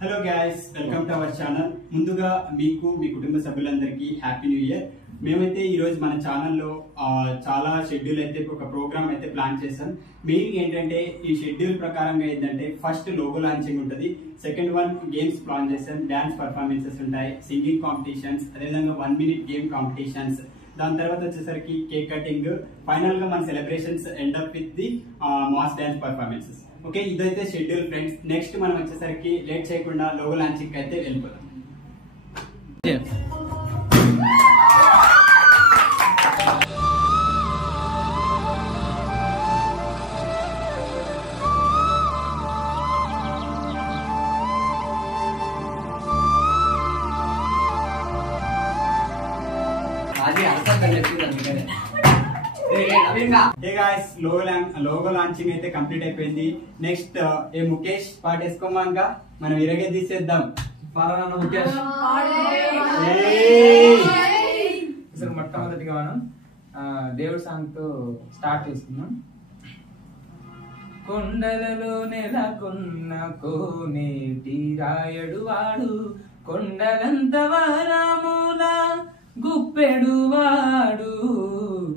Hello guys, welcome to our channel. ముందుగా మీకు మీ కుటుంబ సభ్యులందరికీ హ్యాపీ న్యూ ఇయర్. మేమైతే ఈ రోజు మన ఛానల్లో చాలా షెడ్యూల్ అయితే ఒక ప్రోగ్రామ్ అయితే ప్లాన్ చేసాం. మెయిన్ ఏంటంటే ఈ షెడ్యూల్ ప్రకారంగా ఏంటంటే ఫస్ట్ లోగో లాంచింగ్ ఉంటుంది, సెకండ్ వన్ గేమ్స్ ప్లాన్ చేసాం, డాన్స్ పర్ఫార్మెన్సెస్ ఉంటాయి, సింగింగ్ కాంపిటీషన్స్, అదేవిధంగా 1 minute గేమ్ కాంపిటీషన్స్, దాని తర్వాత వచ్చేసరికి కేక్ కటింగ్, ఫైనల్ గా మన celebrations end up with the mass dance performances. Okay, ఇదైతే షెడ్యూల్ ఫ్రెండ్స్. నెక్స్ట్ మనం వచ్చేసరికి లేట్ చేయకుండా లోగో లాంచింగ్ అయితే వెళ్ళిపోదాం. హే గాయ్స్, లోగో లాంచింగ్ అయితే కంప్లీట్ అయిపోయింది. నెక్స్ట్ ఏ ముఖేష్ పాట వేసుకోమాక మనం ఇరగే తీసేద్దాం. ముఖేష్ మొట్టమొదటిగా మనం దేవుడి సాంగ్ తో స్టార్ట్ చేసుకున్నాం. కొండలలో నెలకొన్న కోనేటి రాయడు వాడు, కొండలంత వరముల గుప్పెడు వాడు,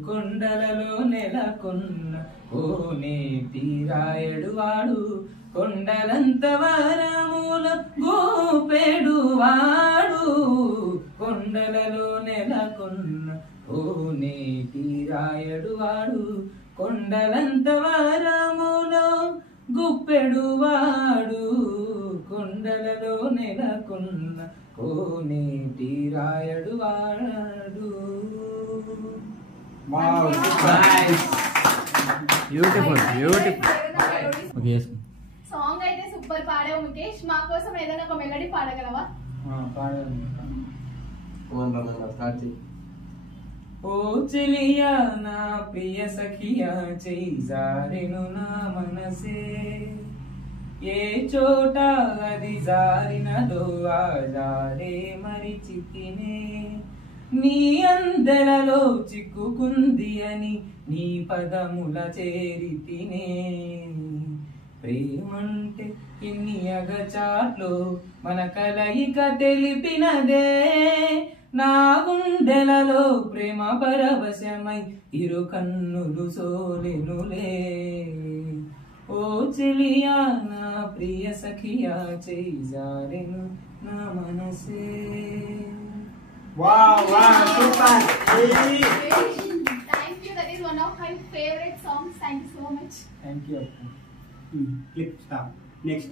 కొండలలో నెలకొన్న కోనేటి రాయడు వాడు, కొండలంత వరముల గుప్పెడు వాడు, కొండలలో నెలకొన్న కోనేటి రాయడు వాడు, కొండలంత వరముల గుప్పెడు వాడు, కొండలలో నెలకొన్న కోనేటి రాయడు వాడు. సాంగ్ అయితే సూపర్ పాడావు ముఖేష్. మా కోసం ఏదైనా ఒక మెలడీ పాడగలవా? ఓ చెలియా నా ప్రియ సఖియా, చెయ్యి జారెను నా మనసే, ఏ చోట అది జారినదో ఆ జారే మరిచితినే, నీ అందెలలో చిక్కుకుంది అని నీ పదముల చేరితినే, ప్రేమంటే ఇన్ని అగచాట్లు మన కలయిక తెలిపినదే, నా గుండెలలో ప్రేమ పరవశమై ఇరు కన్నులు సోలెనులే, ఓ చెలియా నా ప్రియ సఖియా, చెయ్యి జారెను నా మనసే. Wow, super. Thank you. That is one of my favorite songs. Thank you so much. Thank you. Clip stop. Next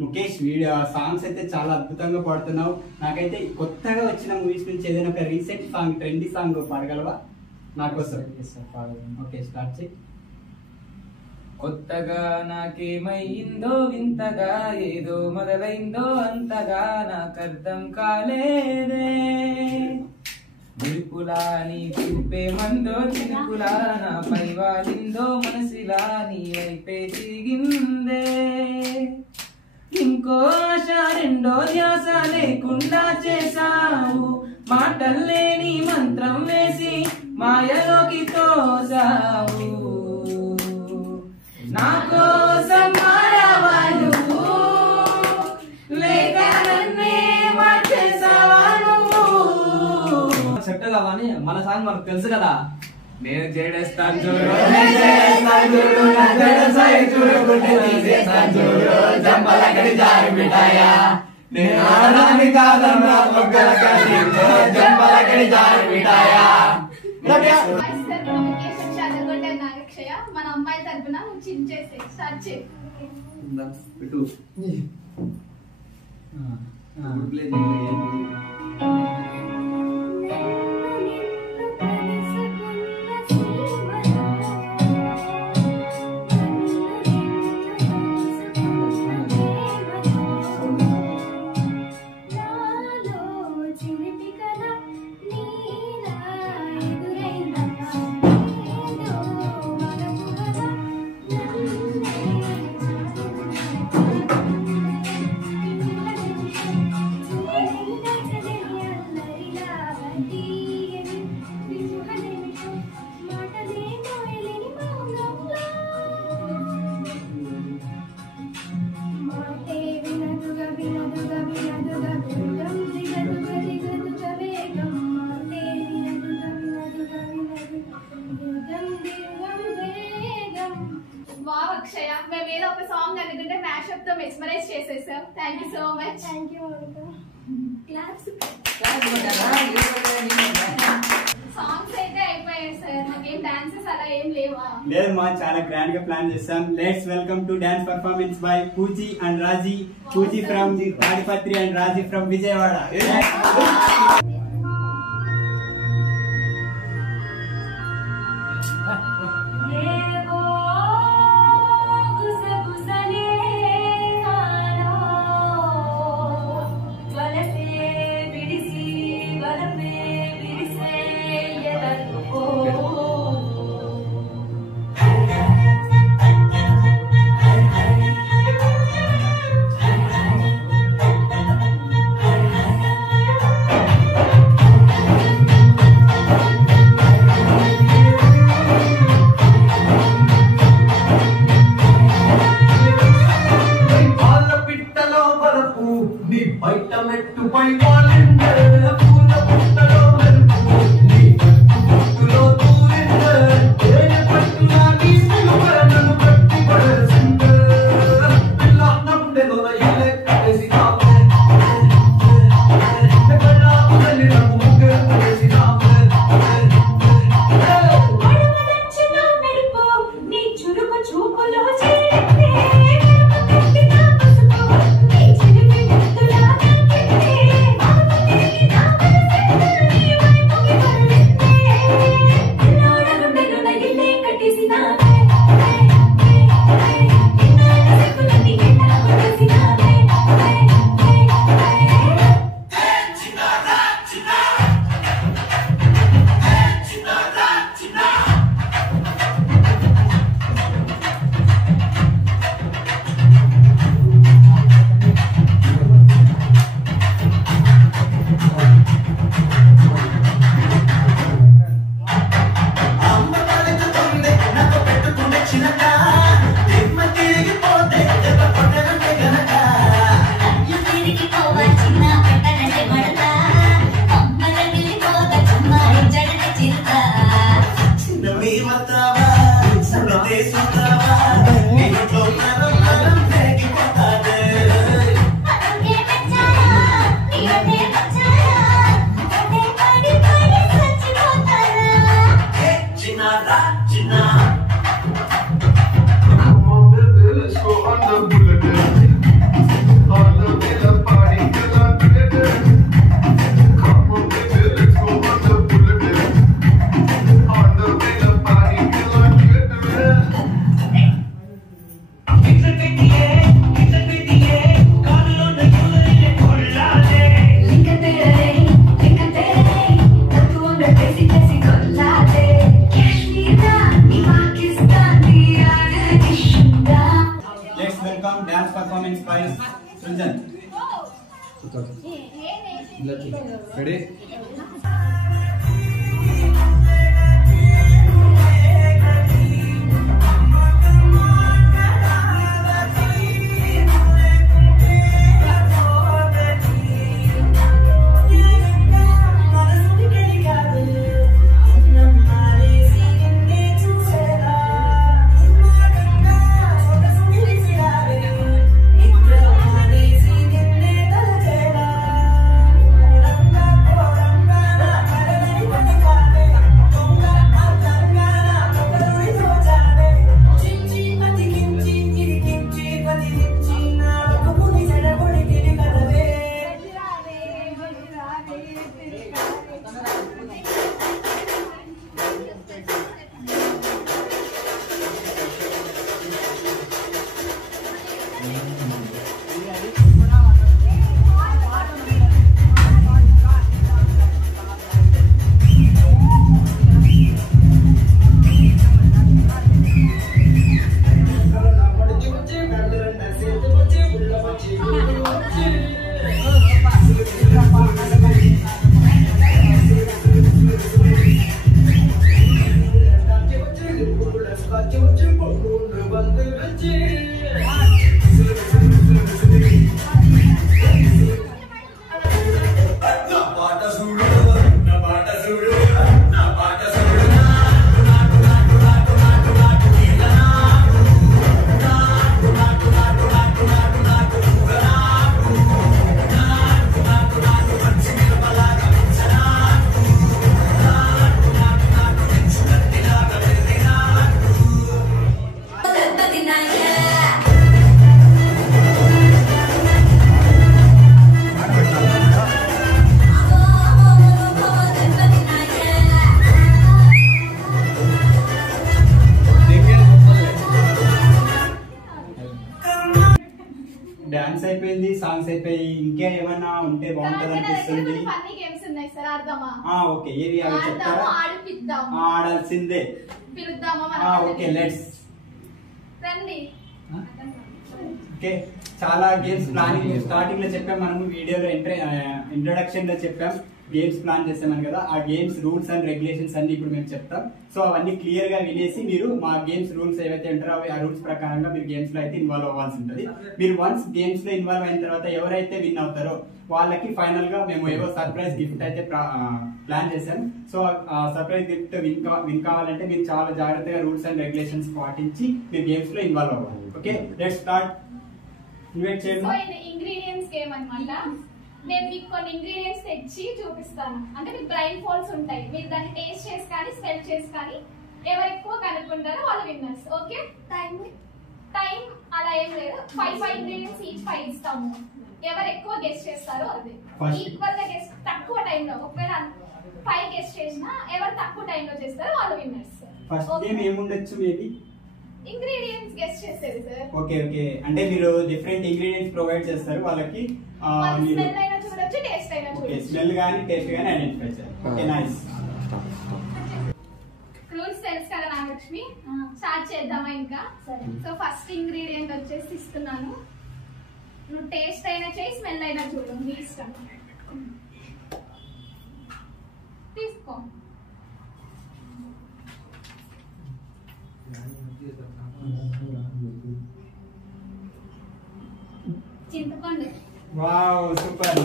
Mukesh, video songs అయితే చాలా అద్భుతంగా పాడుతున్నావు. నాకైతే కొత్తగా వచ్చిన మూవీస్ నుంచి ఏదైనా ఒక రీసెంట్ సాంగ్, ట్రెండీ సాంగ్ పాడగలవా నా కోసం? ఓకే, స్టార్ట్ చేయి. కొత్తగా నాకేమైందో వింతగా, ఏదో మొదలైందో అంతగా నాకర్థం కాలేదే, మురుకులా నీ చూపే మందో చిరుకులా, నా పై వాలిందో మనసిలా నీ వైపే తిరిగిందే, ఇంకో ఆశ రెండో ధ్యాస లేకుండా చేసావు, మాటల్లేని మంత్రం వేసి మాయలోకి తోసావు, నా కోసం మారావా నువ్వు, లేక నన్నే మార్చేసావా నువ్వు. సెట్ కావాలని మన సాంగ్ మనకు తెలుసు కదా. నేను చేడేస్తాను చూడు, జంపలకడి జారి మిఠాయా, నేను ఆడదాన్ని కాదన్నా జంపలకడి జారి మిఠాయా. నాగక్షయ, మన అమ్మాయి తరపున నువ్వు చించేసే స్టార్ట్ చేయి. మెస్మరైజ్ చేసేసాం. Thank you so much. Thank you. Songs అయితే అయిపోయాయి సార్, మాకేం డాన్సెస్ అలా ఏం లేవా? లేదు మా చాలా గ్రాండ్ గా ప్లాన్ చేస్తాం. Let's welcome to dance performance by Pooji and Raji. Pooji from Tadipatri and Raji from Vijayawada. Ready? Dance అయిపోయింది, సాంగ్స్ అయిపోయి, ఇంకా ఏమైనా ఉంటే బాగుంటది అనిపిస్తుంది. ఫన్నీ గేమ్స్ ఉన్నాయి సార్, ఆడదామా? ఓకే, ఏవి అవి చెప్తారా? ఆడాల్సిందే. పిలుద్దామా? ఓకే, లెట్స్ రండి. ఓకే, చాలా గేమ్స్ ప్లానింగ్ స్టార్టింగ్ లో చెప్పాం, మనము వీడియోలో ఇంట్రడక్షన్ లో చెప్పాం గేమ్స్ ప్లాన్ చేసామని కదా. ఆ గేమ్స్ రూల్స్ అండ్ రెగ్యులేషన్స్ అన్ని ఇప్పుడు మేము చెప్తాం. సో అవన్నీ క్లియర్ గా వినేసి మీరు మా గేమ్స్ రూల్స్ ఏవైతే ఉంటారో ఆ రూల్స్ ప్రకారంగా మీరు గేమ్స్ లో అయితే ఇన్వాల్వ్ అవ్వాల్సి ఉంటుంది. మీరు వన్స్ గేమ్స్ లో ఇన్వాల్వ్ అయిన తర్వాత ఎవరైతే విన్ అవుతారో వాళ్ళకి ఫైనల్ గా మేము ఏవో సర్ప్రైజ్ గిఫ్ట్ అయితే ప్లాన్ చేశాం. సో ఆ సర్ప్రైజ్ గిఫ్ట్ విన్ కావాలంటే మీరు చాలా జాగ్రత్తగా రూల్స్ అండ్ రెగ్యులేషన్స్ పాటించి మీరు గేమ్స్ లో ఇన్వాల్వ్ అవ్వాలి. Okay, let's start. ఇన్వైట్ చేయండి. ఇంగ్రీడియంట్స్ గేమ్ అన్నమాట. నేను మీకు కొన్ని ఇంగ్రీడియంట్స్ తెచ్చి చూపిస్తాను. అంటే మీకు బ్లైండ్ ఫాల్స్ ఉంటాయి, మీరు దాన్ని టేస్ట్ చేసి కానీ స్మెల్ చేసి కానీ ఎవరు ఎక్కువ కనుక్కుంటారో వాళ్ళు విన్నర్స్. ఓకే, టైం అలా ఏం లేదు. 5 ఇంగ్రీడియంట్స్ ఈచ్ 5 ఇస్తాము. ఎవరు ఎక్కువ గెస్ట్ చేస్తారో అది ఈక్వల్ గా గెస్ట్. తక్కువ టైంలో ఒకవేళ 5 గెస్ట్ చేసినా ఎవరు తక్కువ టైంలో చేస్తారో వాళ్ళు విన్నర్స్. ఫస్ట్ గేమ్ ఏముండొచ్చు? మేబీ ఇంగ్రీడియంట్స్ గెస్ట్ చేసేది సార్. ఓకే ఓకే, అంటే మీరు డిఫరెంట్ ఇంగ్రీడియంట్స్ ప్రొవైడ్ చేస్తారు వాళ్ళకి. స్మెల్ అయినా చూడొచ్చు, టేస్ట్ అయినా చూడొచ్చు. స్మెల్ గానీ టేస్ట్ గానీ ఐడెంటిఫై చేయాలి. Okay, nice. రూల్స్ తెలుసు కదా నాగలక్ష్మి, స్టార్ట్ చేద్దామా? ఇంకా సో ఫస్ట్ ఇంగ్రీడియంట్ వచ్చేసి ఇస్తున్నాను. నువ్వు టేస్ట్ అయినా చేయి, స్మెల్ అయినా చూడు, మీ ఇష్టం. తీసుకో. చింతపండు. Wow, super.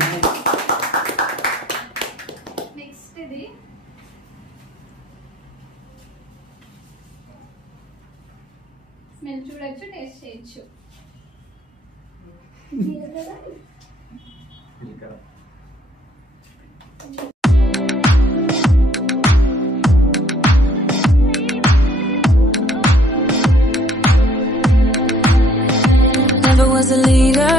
నెక్స్ట్ ఇది స్మెల్ చూడొచ్చు, టేస్ట్ చేయొచ్చు. Never was a leader,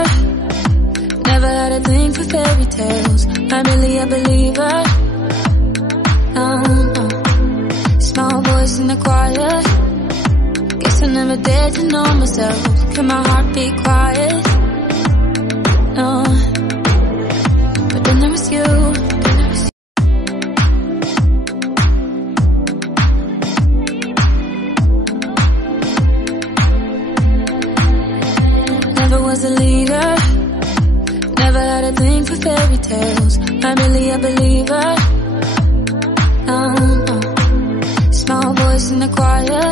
never had a thing for fairy tales. I'm really a believer. Small voice in the choir. Guess I never dared to know myself. Can my heart be quiet? No, but then there was you. Never was a leader, never had a thing for fairy tales. I'm really a believer. Small voice in the choir.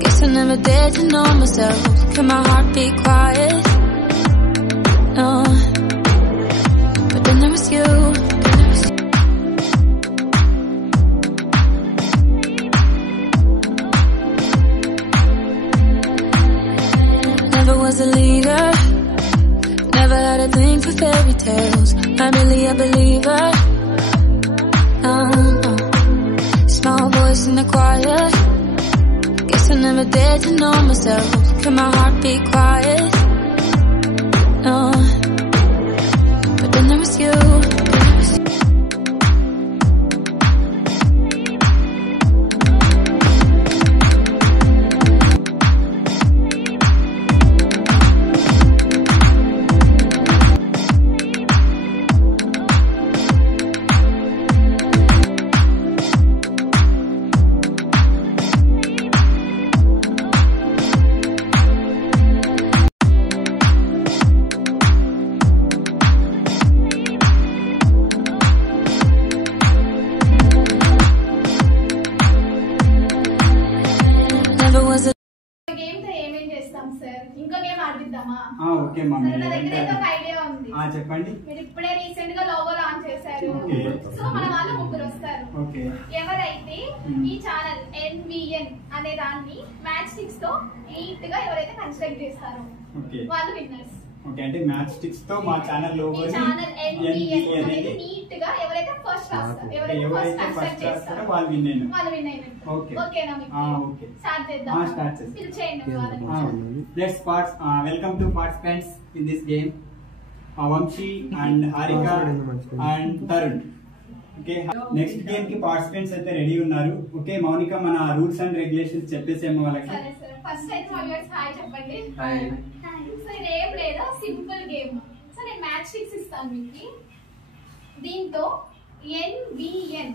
Guess I never dared to know myself. Can my heart be quiet? No, but then there was you. Never was a leader, never had a thing for fairy tales. I'm really a believer. Small voice in the choir. Guess I never dared to know myself. Can my heart be quiet? No, but then there was you. Okay mummy, నా దగ్గర ఏదో ఒక idea ఉంది. చెప్పండి. మీరు ఇప్పుడే recent గా logo launch చేశారు. సో మన వాళ్ళు 3 వస్తారు. ఎవరైతే ఈ ఛానల్ NVN అనే దాన్ని మ్యాచ్ స్టిక్స్ తో నీట్ గా ఎవరైతే కన్స్ట్రక్ట్ చేస్తారో వాళ్ళు విన్నర్స్. ఓకే, అంటే మ్యాచ్ స్టిక్స్ తో మా ఛానల్ లోగో ఛానల్ NVN అనేది నీట్ గా ఎవరైతే ఫస్ట్ రాస్తారో, ఎవరైతే ఫస్ట్ కన్స్ట్రక్ట్ చేస్తారో వాళ్ళు విన్ అయినట్టు. ఓకేనా మీకు? ఓకే, స్టార్ట్ చేద్దాం. స్టార్ట్ చేద్దాం. పిలిచేయండి వాళ్ళని. Let's welcome to participants in this game. Vamsi and Harika and Tarun. Okay, next game కి పార్టిసిపెంట్స్ అయితే రెడీ ఉన్నారు. ఓకే మౌనిక, మన రూల్స్ అండ్ రెగ్యులేషన్స్ చెప్పేసేమో వాళ్ళకి. సరే సార్, ఫస్ట్ అయితే మా వ్యూవర్స్ హాయ్ చెప్పండి. హాయ్. సో ఇదేం లేదు, సింపుల్ గేమ్. సో నేను మ్యాచ్ స్టిక్స్ ఇస్తాను మీకు. దీంతో NBN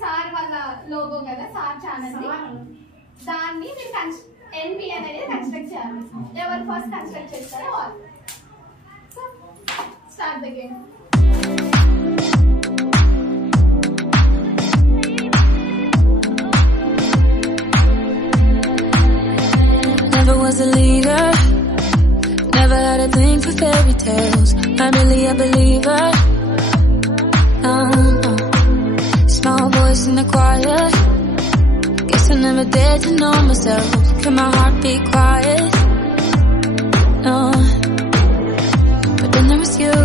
సార్ వాళ్ళ లోగో కదా, సార్ ఛానల్, దాన్ని మీరు NBN అనేది కన్స్ట్రక్ట్ చేయాలి. ఎవరు ఫస్ట్ కన్స్ట్రక్ట్ చేస్తారో వాళ్ళు. So start the game. Never was a leader, never had a thing for fairy tales. Not really a believer. No. Small voice in the choir. Guess I never dared to know myself. Can my heart be quiet? No. But then there was you.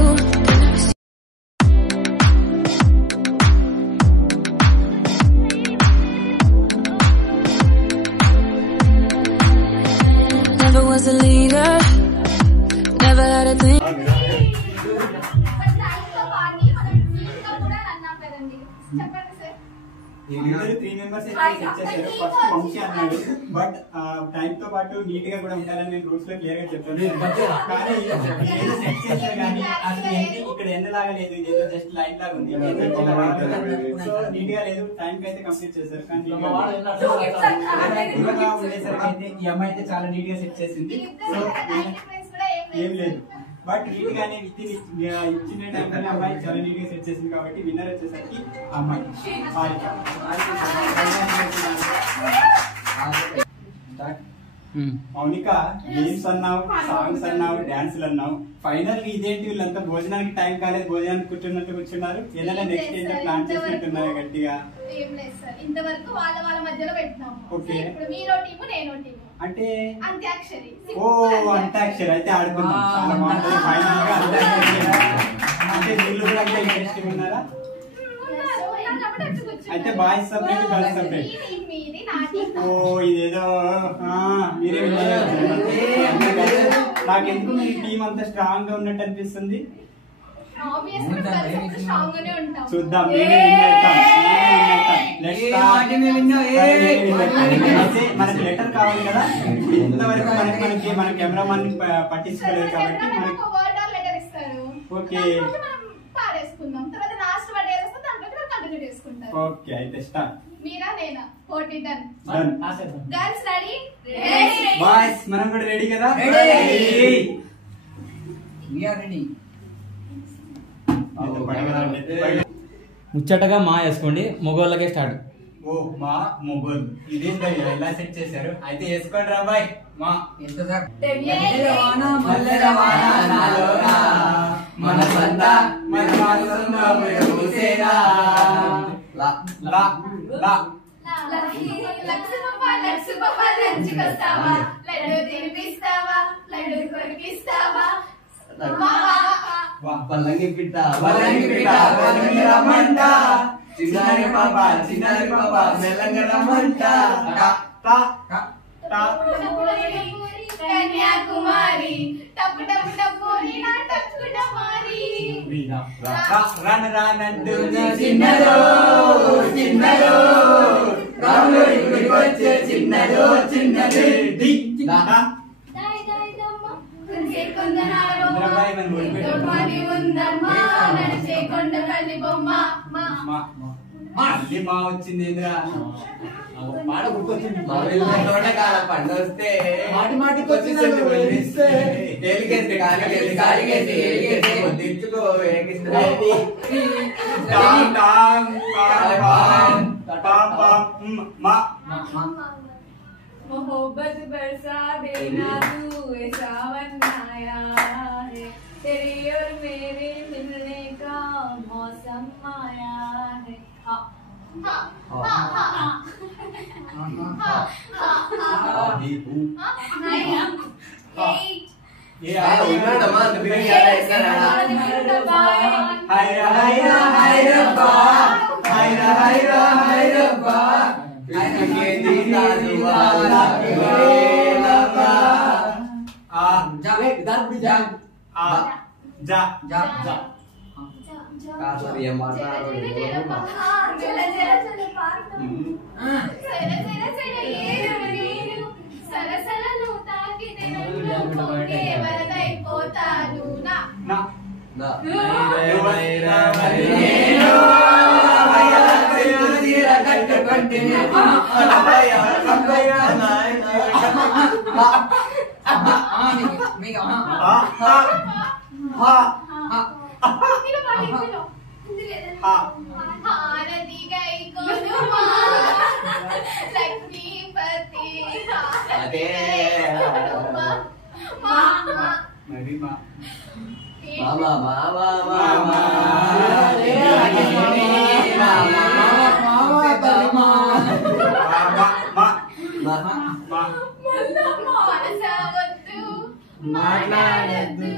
Never was a leader, never had a thing. ఇద్దరు 3 members set చేశారు. First Vamsi అన్నాడు, but time తో పాటు neat గా కూడా ఉండాలని నేను rules లో క్లియర్ గా చెప్తాను. కానీ ఏదో సెట్ చేశారు కానీ అసలు ఏంటి ఇక్కడ ఎండలాగా లేదు, ఏదో జస్ట్ లైన్ లాగా ఉంది. సో నీట్ గా లేదు, టైం కి అయితే కంప్లీట్ చేశారు. కానీ ఉండేసరికి అయితే ఈ అమ్మాయి అయితే చాలా నీట్ గా సెట్ చేసింది. సో ఏం లేదు, బట్ నీట్ గానే ఇచ్చిన టైం కన్నా అమ్మాయి చాలా నీట్ గా సెట్ చేసింది. కాబట్టి విన్నర్ వచ్చేసరికి అమ్మాయి మౌనిక. గేమ్స్ అన్నావు, సాంగ్స్ అన్నావు, డాన్సులు అన్నావు, ఫైనల్ ఇదేంటి వీళ్ళంతా భోజనానికి టైం కాలేదు, భోజనానికి కూర్చున్నట్టు ఏదైనా నెక్స్ట్ ఏంటో ప్లాన్ చేసినట్టున్నారు గట్టిగా? ఏం లేదు సార్, ఇంతవరకు వాళ్ళ మధ్యలో పెట్టినాం. ఓకే, ఇప్పుడు మీరో టీము నేనో టీము అంటే అంత్యాక్షరి. ఓ అంత్యాక్షరి అయితే ఆడుకుందాం. చాలా బాగుంటుంది. ఫైనల్ గా అంత్యాక్షరి అంటే వీళ్ళు కూడా అంతే ఇంట్రెస్టింగ్ ఉన్నారా? అయితే బాయ్స్ సపరేట్, గర్ల్స్ సపరేట్. ఓ ఇదేదో మీరే నాకెందుకు మీ టీం అంత స్ట్రాంగ్ గా ఉన్నట్టు అనిపిస్తుంది. చూద్దాం, మనకి లెటర్ కావాలి కదా. ఇంతవరకు మన కెమెరామన్ పట్టించుకోలేదు కాబట్టి ఓకే ఓకే అయితే స్టార్ట్. మీరా నేనా? పోటీ డన్. Girls ready? బాయ్స్ మనం కూడా రెడీ కదా? ముచ్చటగా మా వేసుకోండి, మగోళ్ళకే స్టార్ట్. ఓ మా మొగోళ్ళు, ఇదేంటో ఎలా సెట్ చేశారు? అయితే వేసుకోండి రా బాయ్. మా ఎంత సార్? పల్లంగి పిట్ట చిన్నారి పాప మెల్లంగా రమ్మంట. కన్యాకుమారి టప్పు టప్పు టప్పురి నా టప్పు టమారి రన్ రానంటూ చిన్నదో చిన్నదో రాముడి గుడికి వచ్చే చిన్నదో చిన్నది. దై దై దమ్మ కొంచె కొందనాలో తోమని ఉందమ్మా నడిచే కొండ కల్లి బొమ్మ. మళ్ళీ మా వచ్చింది ఎదురా పాట గుర్తొచ్చింది. తోటకాల పండొస్తే మాటి మాటికి వచ్చిస్తే मोहब्बत बरसा देना तू ए सावन आया है, तेरे और मेरे मिलने का मौसम आया है. సరసలను తాకితే పొంగే వరదైపోతాను నా నా లక్ష్మీపతి మరి మా మాట్లాడద్దు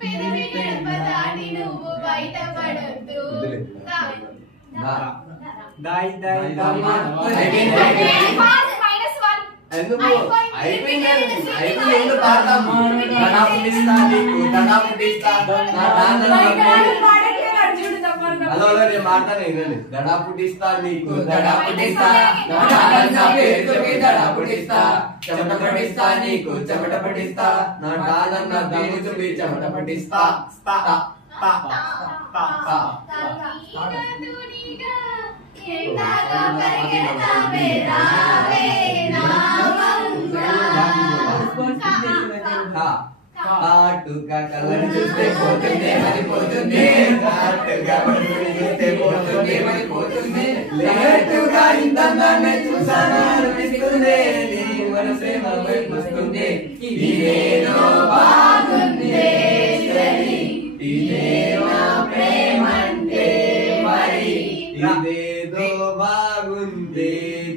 పెదవి గడపదాని నువ్వు బయటపడద్దు దాయి దాయి హలో నేను మాట్లాడే దడా పుట్టిస్తా నీకు దడా పుట్టిస్తా దడా పుట్టిస్తా చెమట పట్టిస్తా నీకు చెమట పట్టిస్తా నా డాలన్న దమ్ము చూపి చెమట పట్టిస్తా కాటుగా కళ్ళని చూస్తే పోతుంది మరిపోతుంది కాటుగా చూస్తే పోతుంది మరిపోతుంది లేటుగా ఇంతనే చూసానా అనిపిస్తుంది నీ మనసే మరిపోతుంది ఇదేదో బాగుంది ఇదే నా ప్రేమంటే మరి ఇదేదో బాగుంది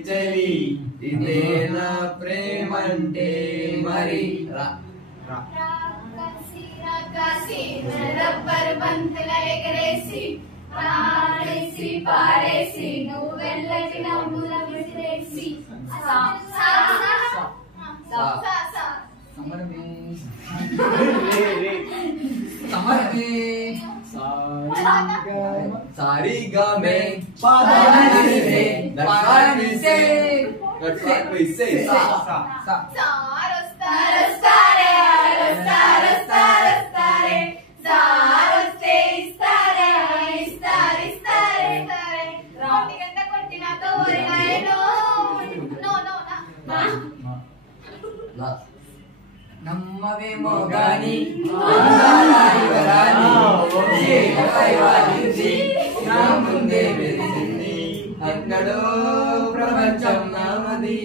చలి ఇదే నా ప్రేమంటే మరి రా రబ్బర్ బంతుల ఎగరేసి పారేసి పారేసి నువ్వు వెళ్ళటి నవ్వుల విసిరేసి సారీగా మే నమ్మవేమో గాని నా ముందే వెలిసింది అక్కడో ప్రపంచం నామది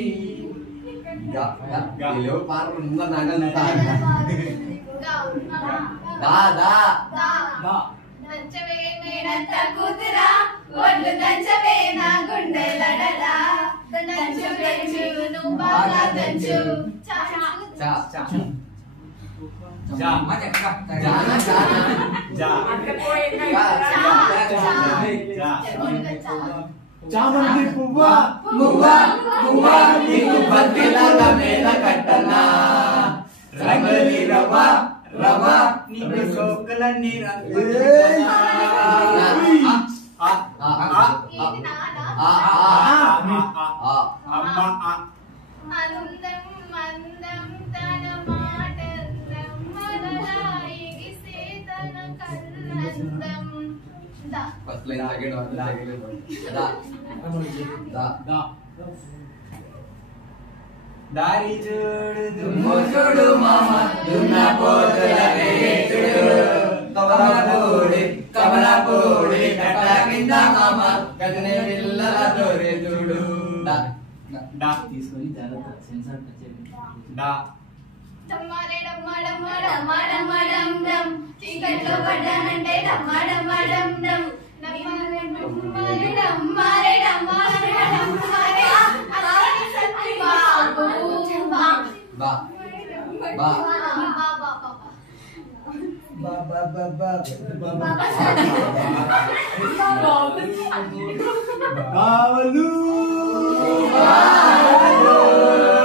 పాటలు ముందు నగలుతా కూతురా ఒళ్ళు దంచవే నా గుండెలడలా దంచు దంచు నువ్వు బాగా దంచు చామంతి పువ్వా మువ్వా మువ్వా నీకు బంతిలాగా మేల కట్టనా రంగలి రవ్వ రవ్వ నీకు సోకలన్నీ అందం మందం తన మాటందం మనలాయిగిసే తన కన్నందం ఫస్ట్ లైన్ దారి చూడు చూడు మామ దున్న పోతుల రేటుడు కమలపూడి కట్ట కింద మామ కదినే పిల్లల తోరే చూడు డా తీసుకొని జాగ్రత్త సెన్సార్ టచ్ డా డమ్మారే డమ్మ డమ్మ డమ్మ డమ్మ డమ్ డమ్ చీకట్లో పడ్డానంటే డమ్మ డమ్మ డమ్ డమ్ డమ్మారే డమ్మారే డమ్మారే డమ్మారే డమ్మారే అలాగే సత్తి బాబు బా బా బావలు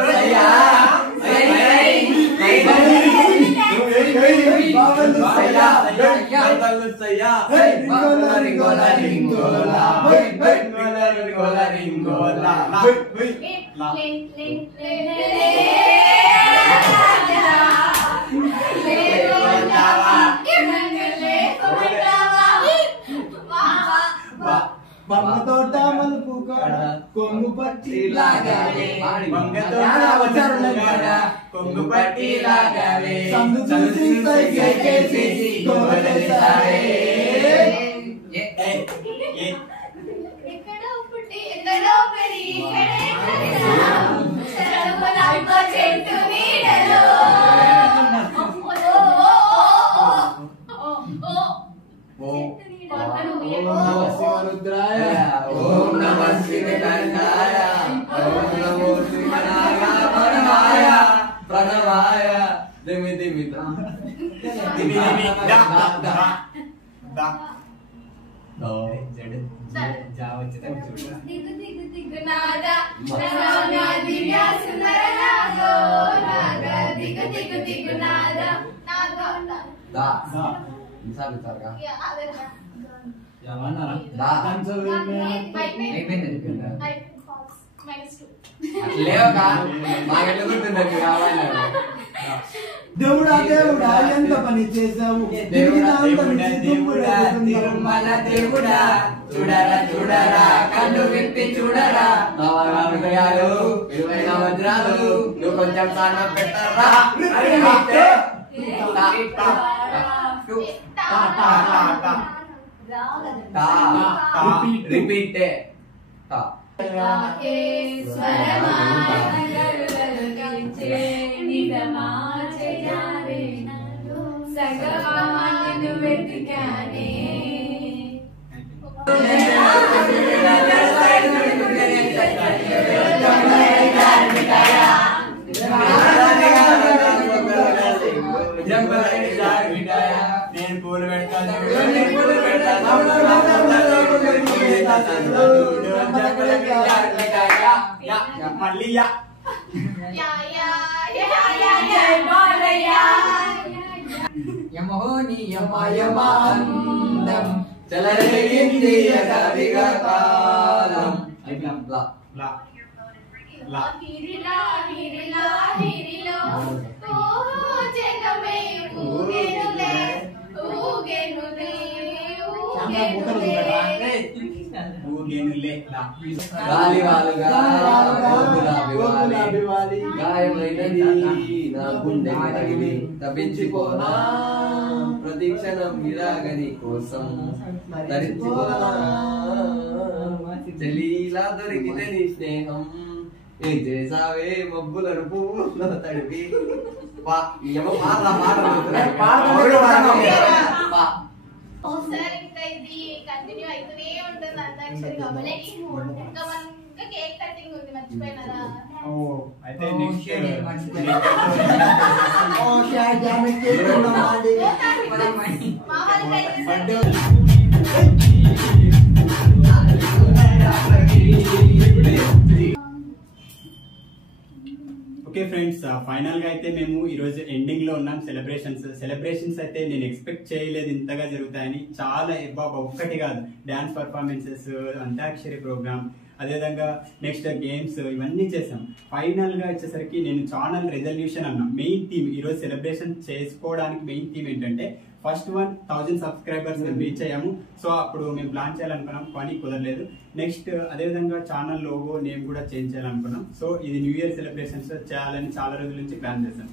సయ్యా బంగతోట మలుపు కొంగు పట్టి లాగాలి కొంగు పట్టి లాగాలి సందు చూసి సైగ చేసి గోలెసారే ఎక్కడో పుట్టి ఎక్కడో పెరిగి ఇక్కడే చదువులంతా చెట్టు నీడలో ఓం నమః శివాయ ఓం నమో శివాయ ప్రణవాయ దిమి దిమి దిగు దిగు దిగు నాదా నాదా దివ్య సుందర నాదో నాగా దిగు దిగు దిగు నాదా నాగా దా ఇన్సాన్ ఇస్తారుగా యా అదరా దా లేవగా మాకెట్లా గుర్తుందండి కావాలి దేవుడా దేవుడా ఎంత పని చేసావు దేవుడా దేవుడా తిరుమల దేవుడా చూడరా చూడరా కళ్ళు విప్పి చూడరా నవగా హృదయాలు 20 వజ్రాలు నువ్వు కొంచెం సాన పెట్టరా రిపీట్ సగమాను వెతికానే నేను పూలు పెడతాను మళ్ళీ యమోనియమయమాందం చలరేగింది యగదిగా కాలం హిరిలా హిరిలా హిరిలో జగమే ఊగెనులే ఊగెనులే ఊగెనులే గాలివాలుగా గులాబీ వాలి గాయమైనది నా గుండె తగిలి తప్పించిపోనా ప్రతిక్షణం ఇలాగని కోసం ధరించిపోనా చెలీలా దొరికితే నీ స్నేహం ఏం చేసావే మబ్బులను పువ్వులో తడిపి ఒకసారి ఇంకా ఇది కంటిన్యూ అవుతూనే ఉంటుంది అంతాక్షరి కాబట్టి ఇంకా మనం ఇంకా కేక్ కటింగ్ ఉంది మర్చిపోయినారా అయితే మా వాళ్ళకి ఓకే ఫ్రెండ్స్, ఫైనల్ గా అయితే మేము ఈ రోజు ఎండింగ్ లో ఉన్నాం. సెలబ్రేషన్స్ అయితే నేను ఎక్స్పెక్ట్ చేయలేదు ఇంతగా జరుగుతాయని. చాలా ఒక్కటి కాదు, డాన్స్ పర్ఫార్మెన్సెస్, అంతాక్షరి ప్రోగ్రామ్, అదేవిధంగా నెక్స్ట్ గేమ్స్, ఇవన్నీ చేసాం. ఫైనల్ గా వచ్చేసరికి నేను ఛానల్ రెజల్యూషన్ అన్నా. మెయిన్ థీమ్ ఈ రోజు సెలబ్రేషన్ చేసుకోవడానికి మెయిన్ థీమ్ ఏంటంటే ఫస్ట్ 1000 సబ్స్క్రైబర్స్ రీచ్ అయ్యాము. సో అప్పుడు మేము ప్లాన్ చేయాలనుకున్నాం కానీ కుదరలేదు. నెక్స్ట్ అదేవిధంగా ఛానల్ లోగో నేమ్ కూడా చేంజ్ చేయాలనుకున్నాం. సో ఇది న్యూ ఇయర్ సెలబ్రేషన్స్ చేయాలని చాలా రోజుల నుంచి ప్లాన్ చేశాం.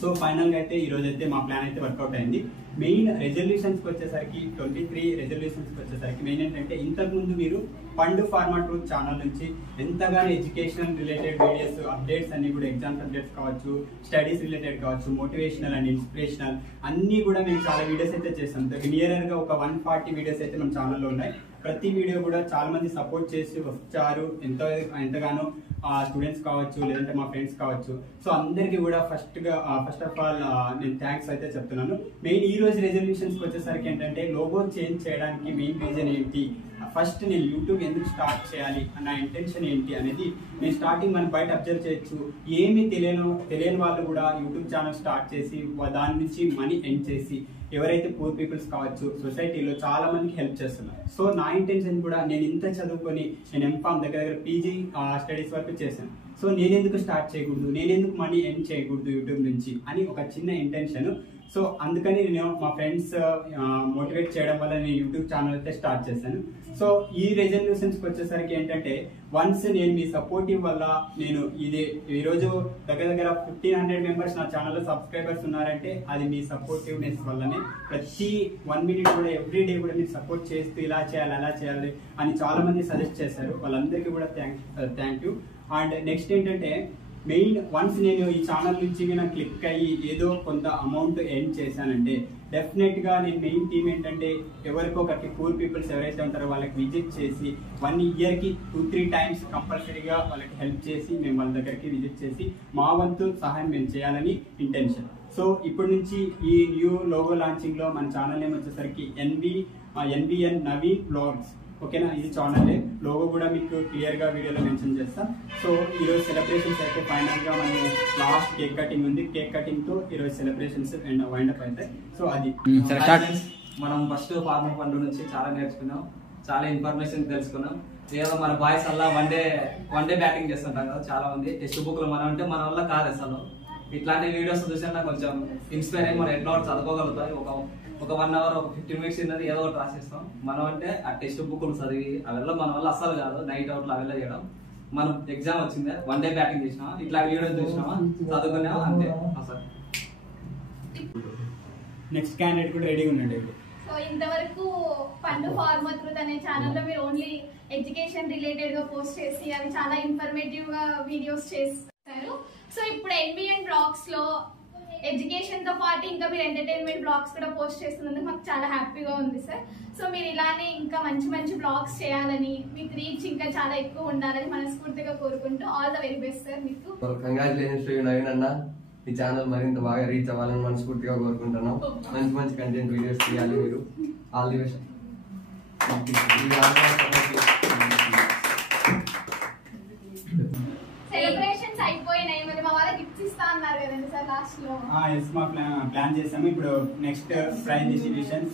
సో ఫైనల్ గా అయితే ఈ రోజు అయితే మా ప్లాన్ అయితే వర్కౌట్ అయింది. మెయిన్ రెజల్యూషన్స్ కి వచ్చేసరికి 23 రెజల్యూషన్స్ కి వచ్చేసరికి మెయిన్ ఏంటంటే ఇంతకు ముందు మీరు పండు ఫార్మా ట్రూత్ ఛానల్ నుంచి ఎంతగానో ఎడ్యుకేషనల్ రిలేటెడ్ వీడియోస్, అప్డేట్స్ అన్ని కూడా, ఎగ్జామ్స్ అప్డేట్స్ కావచ్చు, స్టడీస్ రిలేటెడ్ కావచ్చు, మోటివేషనల్ అండ్ ఇన్స్పిరేషనల్ అన్ని కూడా మేము చాలా వీడియోస్ అయితే చేస్తాం. నియర్ గా ఒక 140 వీడియోస్ అయితే మన ఛానల్లో ఉన్నాయి. ప్రతి వీడియో కూడా చాలా మంది సపోర్ట్ చేసి వచ్చారు, ఎంతగానో స్టూడెంట్స్ కావచ్చు, లేదంటే మా ఫ్రెండ్స్ కావచ్చు. సో అందరికీ కూడా ఫస్ట్ ఆఫ్ ఆల్ నేను థ్యాంక్స్ అయితే చెప్తున్నాను. మెయిన్ ఈ రోజు రెజల్యూషన్స్కి వచ్చేసరికి ఏంటంటే లోగో చేంజ్ చేయడానికి మెయిన్ రీజన్ ఏంటి, ఫస్ట్ నేను యూట్యూబ్ ఎందుకు స్టార్ట్ చేయాలి నా ఇంటెన్షన్ ఏంటి అనేది నేను స్టార్టింగ్ మనం బయట అబ్జర్వ్ చేయొచ్చు. ఏమీ తెలియని వాళ్ళు కూడా యూట్యూబ్ ఛానల్ స్టార్ట్ చేసి దాని నుంచి మనీ ఎర్న్ చేసి ఎవరైతే పూర్ పీపుల్స్ కావచ్చు సొసైటీలో చాలా మందికి హెల్ప్ చేస్తున్నారు. సో నా ఇంటెన్షన్ కూడా నేను ఇంత చదువుకొని నేను ఎంఫామ్ దగ్గర పీజీ స్టడీస్ వరకు చేశాను. సో నేను ఎందుకు స్టార్ట్ చేయకూడదు, నేను ఎందుకు మనీ ఎర్న్ చేయకూడదు యూట్యూబ్ నుంచి అని ఒక చిన్న ఇంటెన్షన్. సో అందుకని నేను మా ఫ్రెండ్స్ మోటివేట్ చేయడం వల్ల నేను యూట్యూబ్ ఛానల్ అయితే స్టార్ట్ చేశాను. సో ఈ రెజల్యూషన్స్కి వచ్చేసరికి ఏంటంటే వన్స్ నేను మీ సపోర్టివ్ వల్ల నేను ఈరోజు దగ్గర 1500 మెంబర్స్ నా ఛానల్లో సబ్స్క్రైబర్స్ ఉన్నారంటే అది మీ సపోర్టివ్నెస్ వల్లనే. ప్రతి 1 మినిట్ కూడా ఎవ్రీ డే కూడా మీరు సపోర్ట్ చేస్తూ ఇలా చేయాలి అలా చేయాలి అని చాలా మంది సజెస్ట్ చేశారు. వాళ్ళందరికీ కూడా థ్యాంక్ యూ. అండ్ నెక్స్ట్ ఏంటంటే మెయిన్ వన్స్ నేను ఈ ఛానల్ నుంచి నాకు క్లిక్ అయ్యి ఏదో కొంత అమౌంట్ ఎర్న్ చేశానంటే డెఫినెట్గా నేను మెయిన్ టీమ్ ఏంటంటే ఎవరికొకరికి పూర్ పీపుల్స్ ఎవరైతే ఉంటారో వాళ్ళకి విజిట్ చేసి 1 ఇయర్కి 2-3 టైమ్స్ కంపల్సరీగా వాళ్ళకి హెల్ప్ చేసి మేము వాళ్ళ దగ్గరికి విజిట్ చేసి మా వంతు సహాయం మేము చేయాలని ఇంటెన్షన్. సో ఇప్పటి నుంచి ఈ న్యూ లోగో లాంచింగ్లో మన ఛానల్ నేమ్ వచ్చేసరికి NVN నవీన్ బ్లాగ్స్. ఓకేనా, ఇది ఛానల్ లోగో కూడా మీకు క్లియర్గా వీడియోలో మెన్షన్ చేస్తాం. సో ఈరోజు సెలబ్రేషన్స్ అయితే ఫైనల్గా మనం లాస్ట్ కేక్ కటింగ్ ఉంది. కేక్ కటింగ్తో ఈరోజు సెలబ్రేషన్స్ అండ్ వైండప్ అవుతాయి. సో అది మనం ఫస్ట్ ఫార్మర్ ఫండ్ నుంచి చాలా నేర్చుకున్నాం, చాలా ఇన్ఫర్మేషన్ తెలుసుకున్నాం. ఏదో మన బాయ్స్ అలా వన్ డే బ్యాటింగ్ చేస్తుంటాం కదా చాలా మంది. టెక్స్ట్ బుక్లో మనం అంటే మన వల్ల కాదు అసలు. ఇట్లాంటి వీడియోస్ చూసినా కొంచెం ఇన్స్పైర్ అయ్యి మనం ఎట్లా చదువుకోగలుగుతాయి. ఒక 1 అవర్ ఒక 15 మినిట్స్ ఉన్నది ఏదో ఒకటి రాసేస్తాం. మనం అంటే ఆ టెక్స్ట్ బుక్లు చదివి అವೆಲ್ಲ మన వల్ల అస్సలు కాదు. నైట్ అవుట్లు అವೆಲ್ಲ చేయడం. మనం ఎగ్జామ్ వచ్చిందే 1 డే బ్యాటింగ్ చేసినామా, ఇట్లా వీడియోస్ చూసినామా, చదువుకున్నామా, అంతే అసలు. నెక్స్ట్ క్యాండిడేట్ కూడా రెడీగా ఉన్నాడు. సో ఇంతవరకు పండు ఫార్మర్ ట్రూత్ అనే ఛానల్లో మీరు ఓన్లీ ఎడ్యుకేషన్ రిలేటెడ్ గా పోస్ట్ చేసి అవి చాలా ఇన్ఫర్మేటివ్ గా వీడియోస్ చేస్తారు. సో ఇప్పుడు NVN బ్లాగ్స్ లో ఎడ్యుకేషన్ తో పాటు ఇంకా మీరు ఎంటర్టైన్మెంట్ బ్లాగ్స్ కూడా పోస్ట్ చేస్తున్నందుకు మాకు చాలా హ్యాపీగా ఉంది సార్. సో మీరు ఇలానే ఇంకా మంచి బ్లాగ్స్ చేయాలని, మీకు రీచ్ ఇంకా చాలా ఎక్కువ ఉండాలని మనస్ఫూర్తిగా కోరుకుంటూ all the very best sir. మీకు కంగ్రాచులేషన్స్ టు నవీన్ అన్న. ఈ ఛానల్ మరింత బాగా రీచ్ అవ్వాలని మనస్ఫూర్తిగా కోరుకుంటున్నాం. మంచి కంటెంట్ వీడియోస్ తీయాలి మీరు. All the best. సెలబ్రేషన్స్ అయిపోయినాయి, మరి మా వాళ్ళకి గిఫ్ట్స్ ఇస్తా అన్నారు కదండి సార్ లాస్ట్ లో. ఎస్ మా ప్లాన్ చేసాము. ఇప్పుడు నెక్స్ట్ ప్రైజ్ డిస్ట్రిబ్యూషన్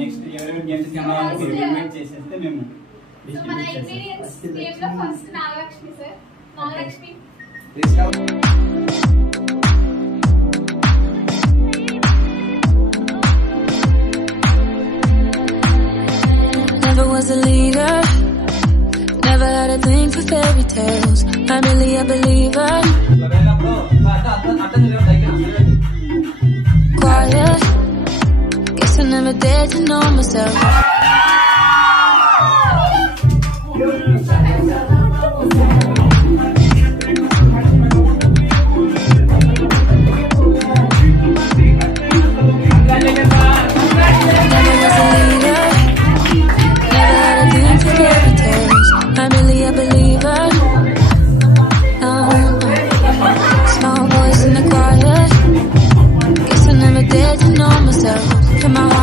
నెక్స్ట్ ఎవరెవరు గెమ్స్ మీరు ఇన్వైట్ చేసేస్తే మేము మన ఇంగ్రీడియన్స్ టీమ్ లో first Nagalakshmi sir. Nagalakshmi Never was a leader, never had a thing for fairy tales. I'm really a believer. Quiet, guess I never dared to know myself. Small voice in the quiet, guess I never dared to know myself. Put my heart